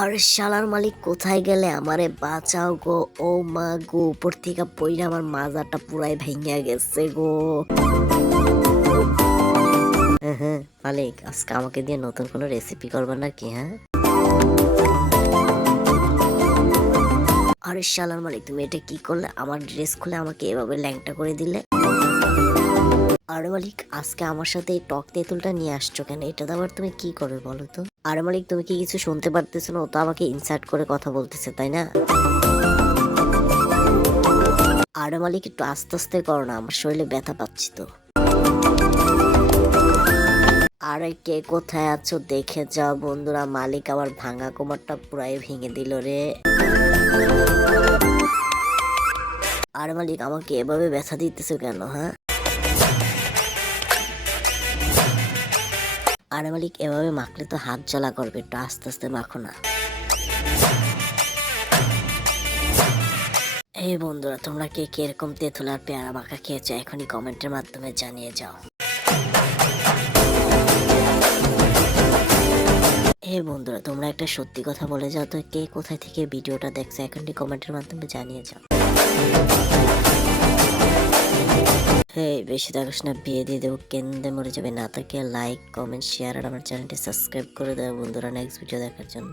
আর শালার মালিক কোথায় গেলে আমারে বাঁচাও গো। ও মা গো, উপর থেকে পইরা আমার মাজাটা পুরাই ভেঙে গেছে গো। হ্যাঁ মালিক, আজকে আমাকে দিয়ে নতুন কোনো রেসিপি করবা নাকি? হ্যাঁ, আরে শালার মালিক, তুমি এটা কি করলে? আমার ড্রেস খুলে আমাকে এভাবে ল্যাংটা করে দিলে। আরে মালিক, আজকে আমার সাথে এই টক তেঁতুলটা নিয়ে আসছো কেন? এটা আবার তুমি কি করবে বলো তো? আরে মালিক, তুমি কি কিছু শুনতে পারতেছো না? ও তো আমাকে ইনসার্ট করে কথা বলতেছে, তাই না? আরে মালিক, একটু আস্তে আস্তে করো না, আমার শরীরে ব্যথা পাচ্ছি তো। আরে কে কোথায় আছো দেখে যাও বন্ধুরা, মালিক আমার ভাঙা কোমরটা পুরাই ভেঙে দিল রে। আরে মালিক, আমাকে এভাবে ব্যথা দিতেছো কেন? হ্যাঁ, আরে মালিক, এভাবে মাখলে তো হাত জ্বালা করবে, একটু আস্তে আস্তে মাখো না। এই বন্ধুরা, তোমরা কে কিরকম তেঁতুল আর পেয়ারা মাখা খেয়েছো এখনই কমেন্টের মাধ্যমে জানিয়ে যাও। এই বন্ধুরা, তোমরা একটা সত্যি কথা বলে যাও তো, কে কোথায় থেকে ভিডিওটা দেখছো এখনই কমেন্টের মাধ্যমে জানিয়ে যাও। এই বেশি থাকিস না, বিয়ে দিয়ে দেবো, কেন্দে মরে যাবে। না তাকে লাইক কমেন্ট শেয়ার আর আমার চ্যানেলটি সাবস্ক্রাইব করে দেবো বন্ধুরা, নেক্সট ভিডিও দেখার জন্য।